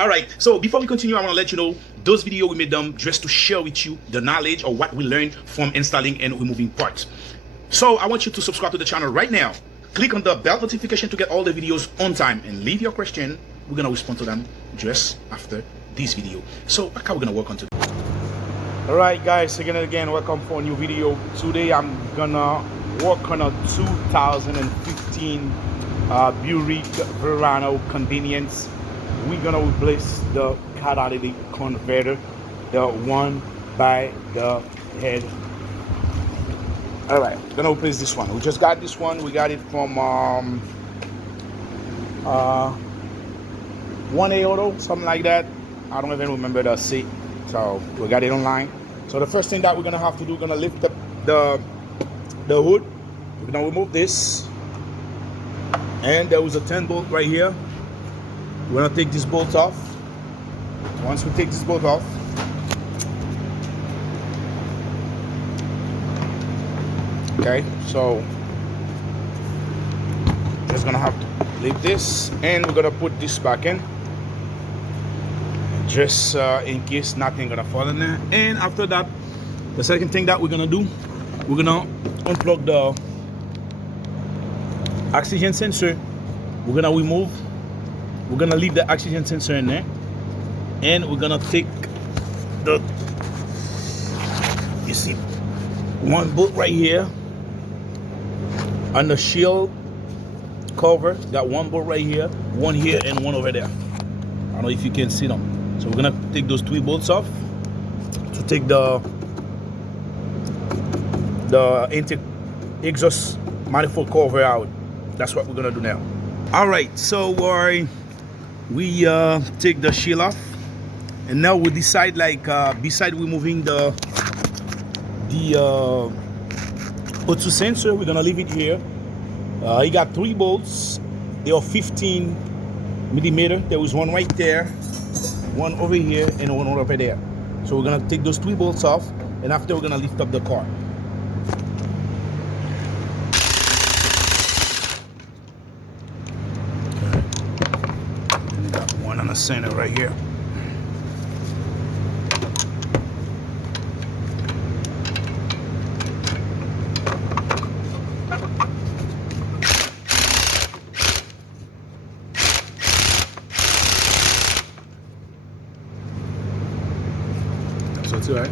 All right, so before we continue, I want to let you know those videos we made them just to share with you the knowledge or what we learned from installing and removing parts. So I want you to subscribe to the channel right now. Click on the bell notification to get all the videos on time and leave your question. We're gonna respond to them just after this video. So what are we gonna work on today? All right, guys, again and again, welcome for a new video. Today I'm gonna work on a 2015 Buick Verano convenience. We're gonna replace the catalytic converter, the one by the head. All right, we're gonna replace this one. We just got this one. We got it from 1A Auto, something like that. I don't even remember the seat. So we got it online. So the first thing that we're gonna have to do, we're gonna lift up the hood. We're gonna remove this, and there was a 10 bolt right here. We're gonna take this bolt off. Once we take this bolt off, okay, so just gonna have to leave this, and we're gonna put this back in, just in case nothing gonna fall in there. And after that, the second thing that we're gonna do, we're gonna unplug the oxygen sensor. We're gonna leave the oxygen sensor in there, and we're gonna take the, you see, one bolt right here on the shield cover. Got one bolt right here, one here, and one over there. I don't know if you can see them. So we're gonna take those 3 bolts off to take the intake exhaust manifold cover out. That's what we're gonna do now. All right, so we take the shield off, and now we decide, like, beside removing the O2 sensor, we're gonna leave it here. You got 3 bolts. They are 15 millimeter. There was one right there, one over here, and one over there. So we're gonna take those 3 bolts off, and after we're gonna lift up the car. On the center right here. That's what's right.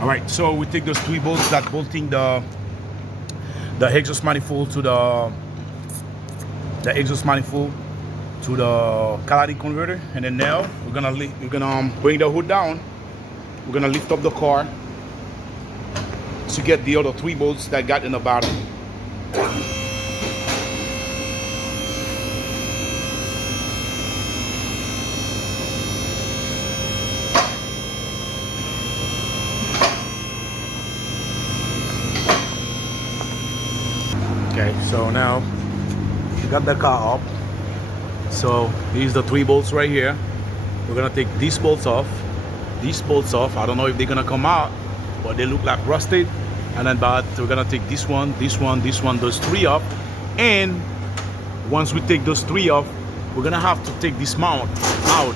All right, so we take those 3 bolts that bolting the exhaust manifold to the catalytic converter, and then now we're gonna bring the hood down. We're gonna lift up the car to get the other 3 bolts that got in the bottom. Okay, so now we got the car up. So these are the 3 bolts right here. We're gonna take these bolts off. These bolts off. I don't know if they're gonna come out, but they look like rusted. And then, but we're gonna take this one, those 3 off. And once we take those 3 off, we're gonna have to take this mount out.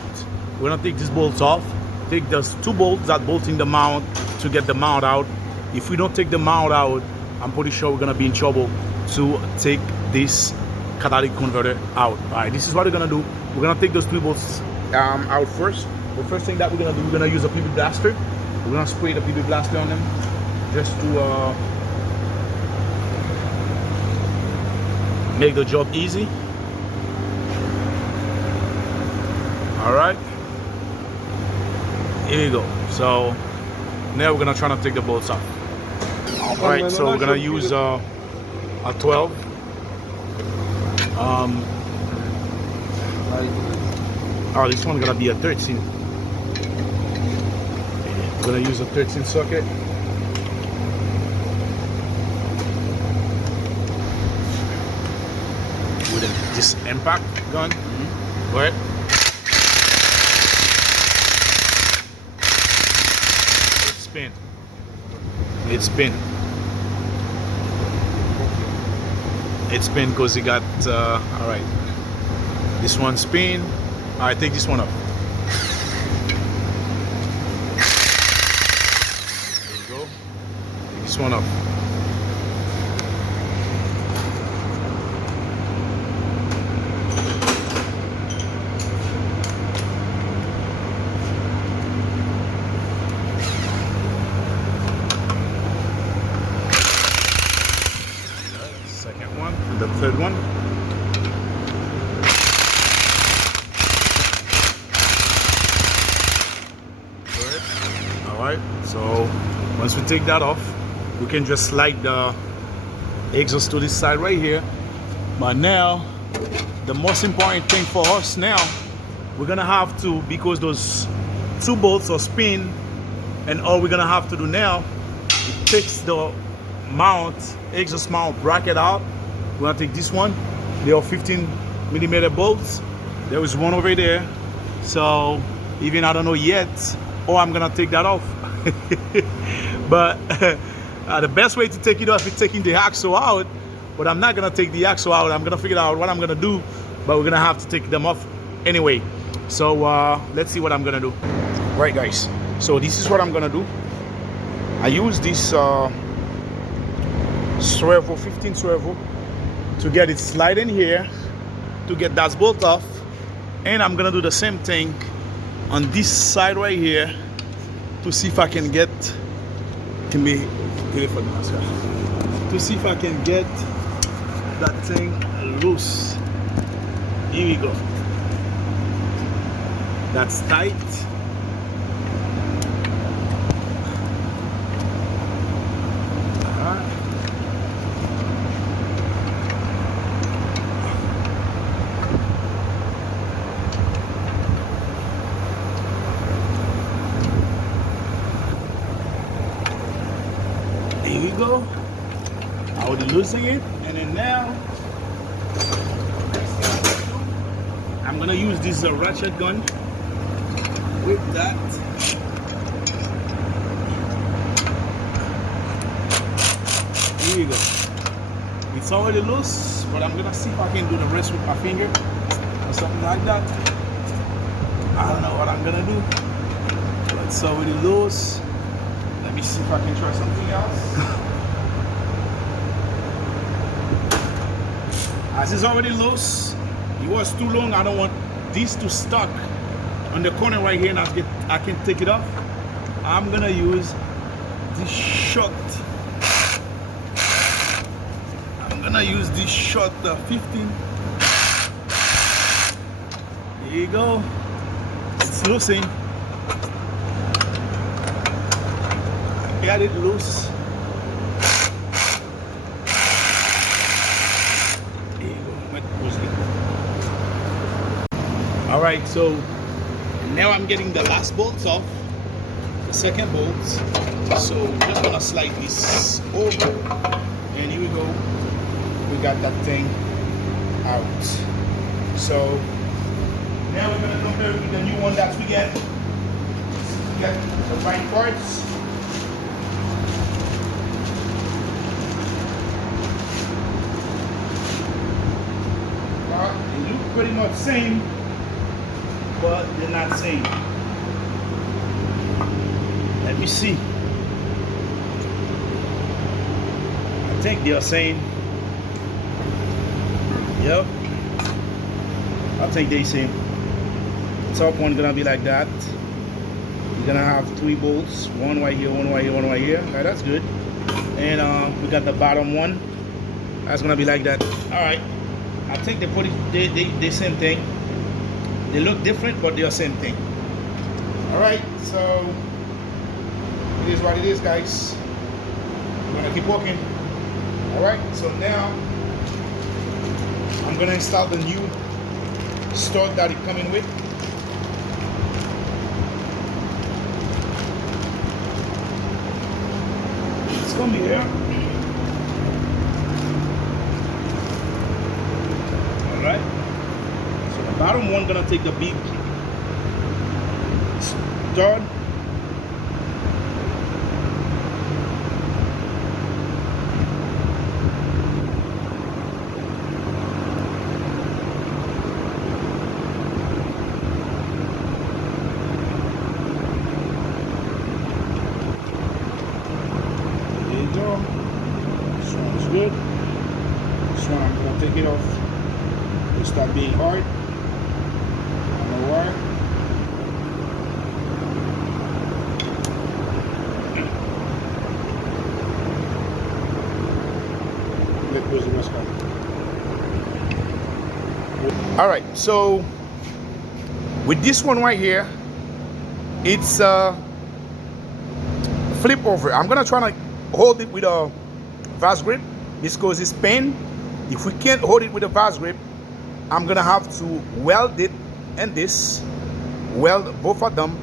We're gonna take these bolts off. Take those 2 bolts that bolting the mount to get the mount out. If we don't take the mount out, I'm pretty sure we're gonna be in trouble to take this catalytic converter out. All right, this is what we're gonna do. We're gonna take those 3 bolts out first. The first thing that we're gonna do, we're gonna use a PB blaster. We're gonna spray the PB blaster on them just to make the job easy. All right, here we go. So now we're gonna try to take the bolts off. All right, so we're gonna use a 12. Oh, this one's gonna be a 13. We're gonna use a 13 socket. With this impact gun. Go ahead. Spin. It's spin. It's spin because it got all right. This one spin. All right, take this one up. There you go. Take this one up. Second one and the third one. Good. All right. So once we take that off, we can just slide the exhaust to this side right here. But now, the most important thing for us now, we're gonna have to, because those two bolts are spin, and all we're gonna have to do now, it takes the mount, exhaust mount bracket out. We're gonna take this one. They are 15mm bolts. There is one over there. So even I don't know yet, or I'm gonna take that off. But the best way to take it off is taking the axle out. But I'm not gonna take the axle out. I'm gonna figure out what I'm gonna do. But we're gonna have to take them off anyway. So let's see what I'm gonna do. Right, guys. So this is what I'm gonna do. I use this swivel, 15 swivel, to get it slide in here, to get that bolt off. And I'm gonna do the same thing on this side right here to see if I can get, to see if I can get that thing loose. Here we go. That's tight. Here we go. I would loosen it, and then now I'm gonna use this ratchet gun with that. Here you go. It's already loose, but I'm gonna see if I can do the rest with my finger or something like that. I don't know what I'm gonna do, but it's already loose. Let me see if I can try something else. As it's already loose, it was too long. I don't want this to stuck on the corner right here, and I can take it off. I'm gonna use this short. I'm gonna use this short 15. Here you go. It's loosening. Got it loose. All right, so now I'm getting the last bolts off, the second bolts. So we're just gonna slide this over, and here we go. We got that thing out. So now we're gonna compare it with the new one that we get. We got the right parts. They look pretty much same, but they're not same. Let me see. I think they are same. Yep. I think they same. Top one gonna be like that. You're gonna have 3 bolts, one right here, one right here, one right here. All right, that's good. And we got the bottom one. That's gonna be like that. All right. I think they put it, they same thing. They look different, but they are same thing. All right, so it is what it is, guys. We're gonna keep walking. All right, so now I'm gonna install the new stud that it coming with. It's gonna be here. Right? So the bottom one gonna take the big stud. start being hard. I don't know why. All right, so with this one right here, it's flip over. I'm gonna try to hold it with a vice grip because it's pain. If we can't hold it with a vice grip, I'm gonna have to weld it and this, weld both of them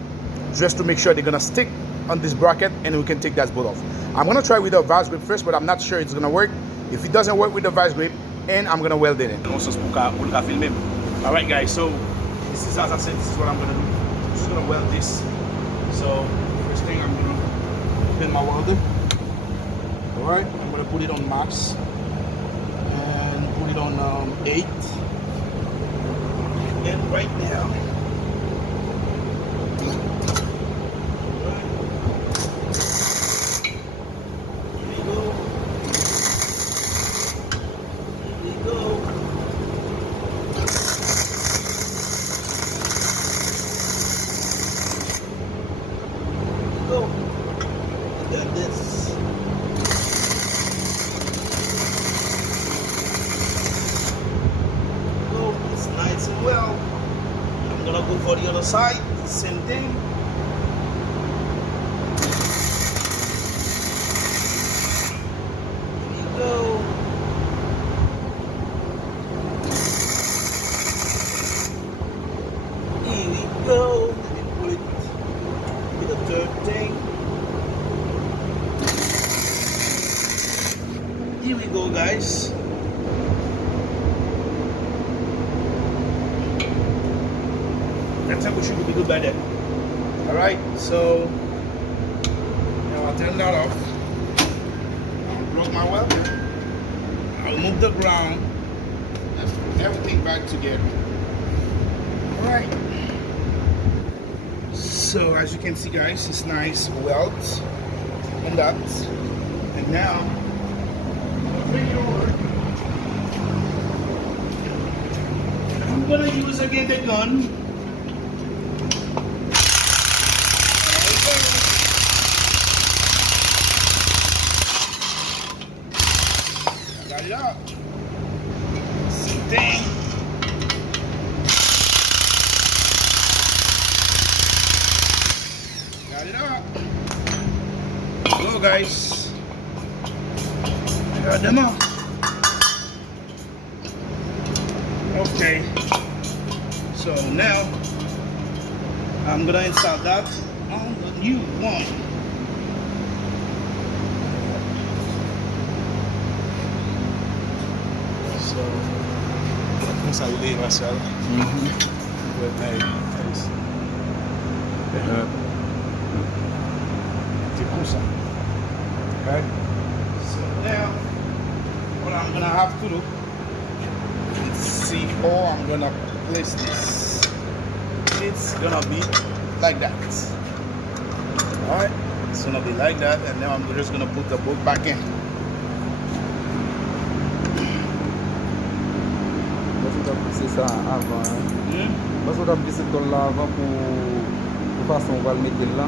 just to make sure they're gonna stick on this bracket and we can take that bolt off. I'm gonna try with a vice grip first, but I'm not sure it's gonna work. If it doesn't work with the vice grip, and I'm gonna weld it in. All right, guys. So this is, as I said, this is what I'm gonna do. I'm just gonna weld this. So first thing, I'm gonna pin my welder. All right, I'm gonna put it on max and put it on 8. And right now, well, I'm gonna go for the other side, same thing. Here we go. Here we go. Let me put it with the third thing. Here we go, guys. I think we should be good by then. Alright, so now I'll turn that off. I'll plug my welder. I'll move the ground. Let's put everything back together. Alright. So as you can see, guys, it's nice weld and that. And now I'll bring it over. I'm gonna use again the gun. Got it up. Same thing. Got it up. Go, guys. Got them up. Okay. So now I'm gonna install that on the new one. So ça il est Marcel. C'est cool ça. Okay. So now what I'm gonna have to do, let's see how I'm gonna place this. It's gonna be like that. Alright, it's gonna be like that, and now I'm just gonna put the bolt back in. C'est ça avant. Parce qu'on a mis ce tol là avant pour façon on va le mettre là.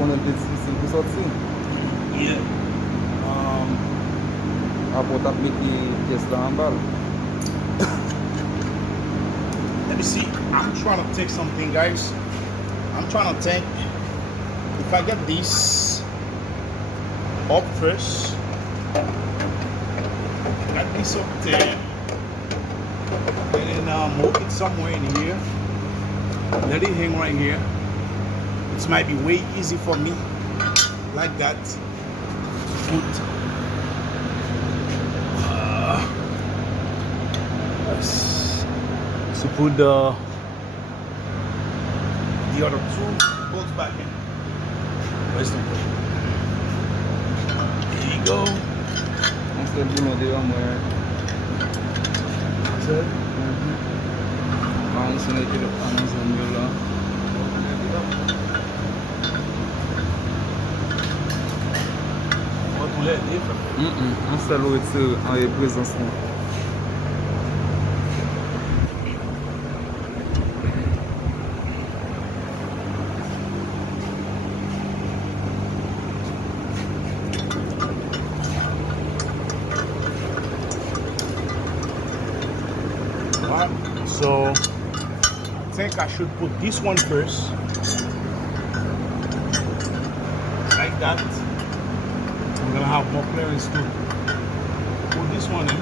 On est difficile pour sortir. Yeah. Après t'as mis les pièces là en bas. Let me see. I'm trying to take something, guys. I'm trying to think if I get this up first. Got this up there. And then move it somewhere in here. Let it hang right here. It might be way easy for me, like that. Put so put the other two bolts back in. Where's the bolt? There you go. On fait le boulot devant moi. That's it. On se met le panneau là. On va tout les livres. On se le retire en présence. think I should put this one first. Like that. I'm gonna have more clearance to put this one in.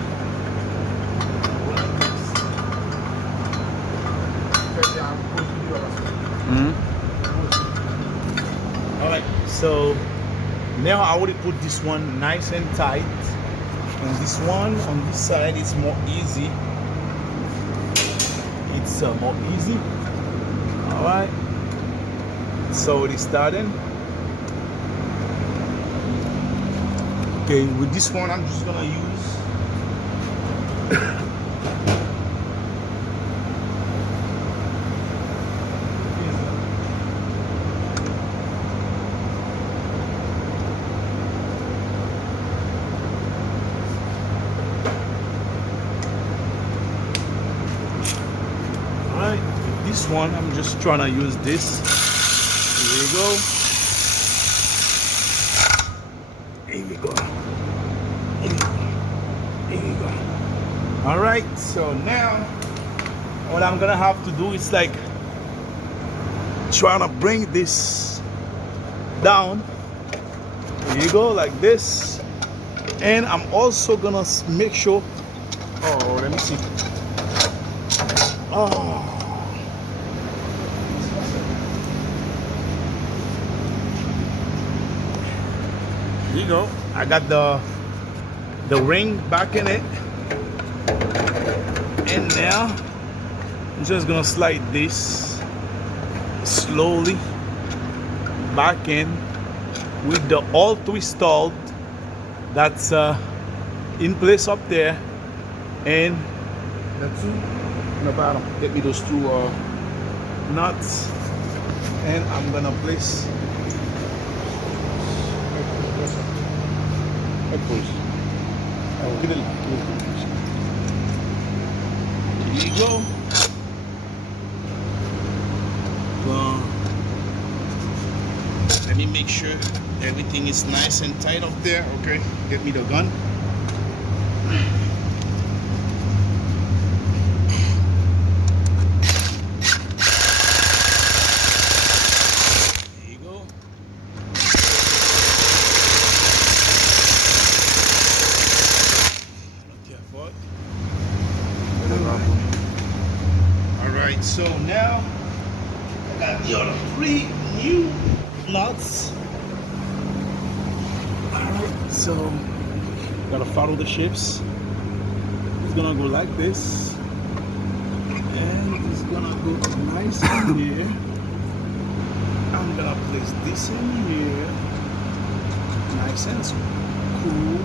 Alright, so now I already put this one nice and tight. And this one on this side is more easy. It's more easy. Alright. So it is starting. Okay, with this one I'm just gonna use Alright, with this one I'm just trying to use this. Here we go. Here we go. Here we go. Here we go. All right, so now what I'm gonna have to do is like trying to bring this down. Here you go, like this. And I'm also gonna make sure. Oh, let me see. Oh. Here you go. I got the ring back in it. And now I'm just gonna slide this slowly back in with the all three stalled. That's in place up there, and the two in the bottom. Get me those two nuts, and I'm gonna place. Here you go. Let me make sure everything is nice and tight up there. Okay, get me the gun. There you go. Careful. Alright, so now I got the other three new nuts. Alright, so gotta follow the shapes. It's gonna go like this, and it's gonna go nice in here. I'm gonna place this in here, nice and cool.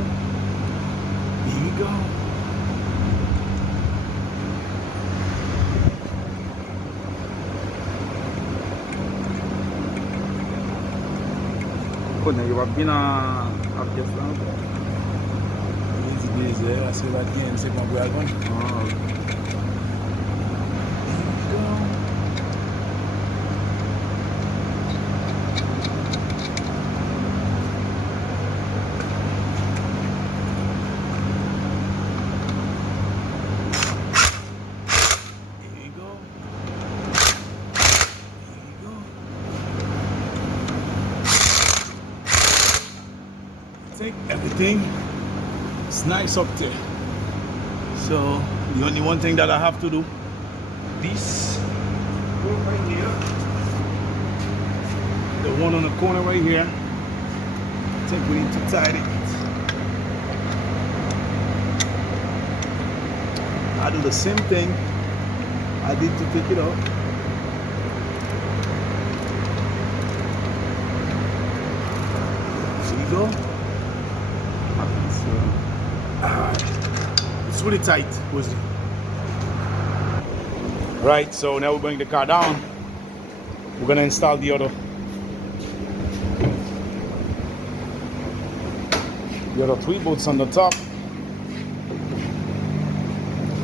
Here you go. Quando eu abri na questão. I say that again. Say my grab one. Everything is nice up there. So the only one thing that I have to do, this bolt right here, the one on the corner right here, I think we need to tighten it. I do the same thing I did to take it off. There you go. It's really tight. Right, so now we're bring the car down. We're gonna install the other three bolts on the top.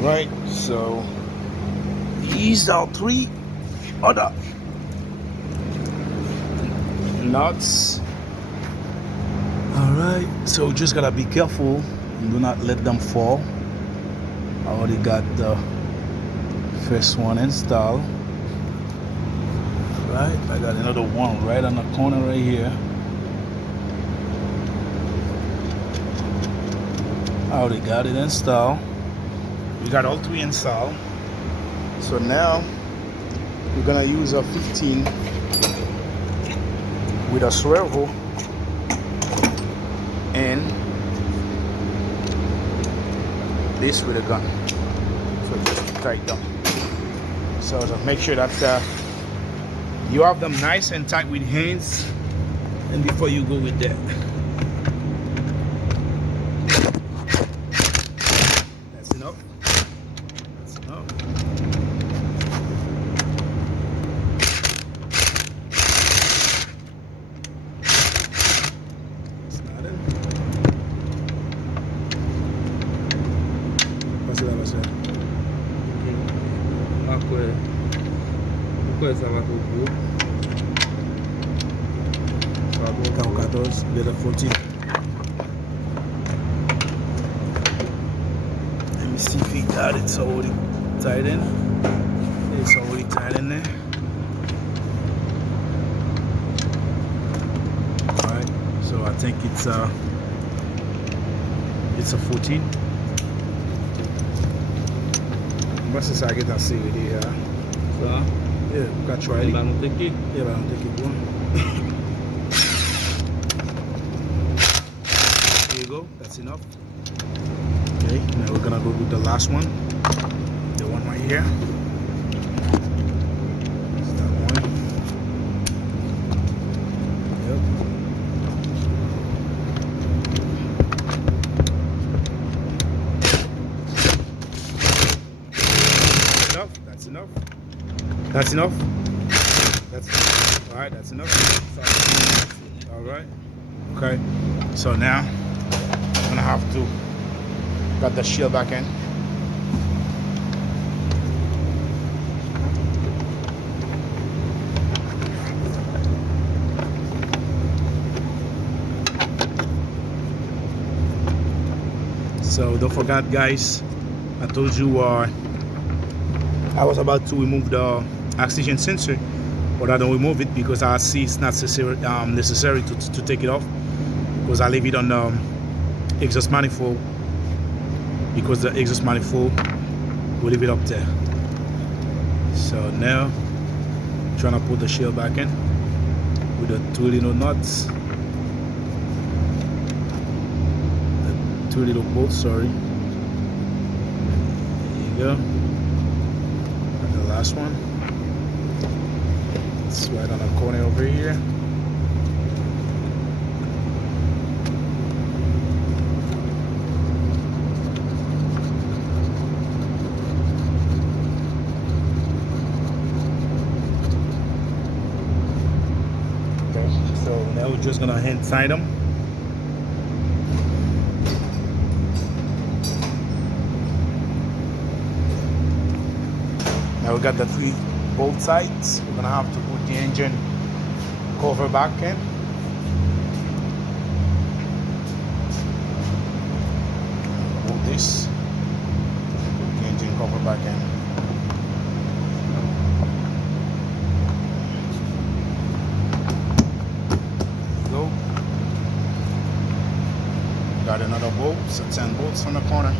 Right, so these are three other nuts. Alright, so just gotta be careful and do not let them fall. I already got the first one installed. Right, I got another one right on the corner right here. I already got it installed. We got all three installed. So now we're gonna use a 15 with a swivel and this with a gun. So just tight down. So just make sure that you have them nice and tight with hands, and before you go with that. That's enough. That's enough. It's not in. What's it? What's it? Pourquoi ça va trop gros? Ça va trop gros. 14, little 14. Let me see if he got it. It's already tight in. It's already tight in there. Alright, so I think it's a 14. Mas você sabe que tá assim, ele Ça? yeah, got try it. Bah, non, t'es qui? Yeah, but I don't think it won. There you go, that's enough. Okay, now we're gonna go with the last one. The one right here. It's that one. Yep. Enough, that's enough. That's enough. That's all right. That's enough. All right. Okay. So now I'm gonna have to got the shield back in. So don't forget, guys. I told you I was about to remove the oxygen sensor, but I don't remove it because I see it's not necessary to take it off, because I leave it on the exhaust manifold, because the exhaust manifold will leave it up there. So now I'm trying to put the shield back in with the two little nuts, the two little bolts, sorry. There you go. The last one, it's right on the corner over here. Okay, so now we're just gonna hand tie them. Now we got the three bolt sides. We're gonna have to put the engine cover back in. Put this, put the engine cover back in. There you go. Got another bolt, so 10 bolts on the corner.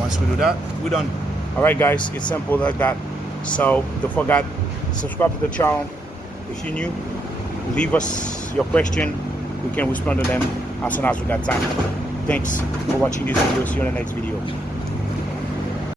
Once we do that, we're done. All right, guys, it's simple like that. So don't forget, subscribe to the channel if you're new. Leave us your question. We can respond to them as soon as we got time. Thanks for watching this video. See you in the next video.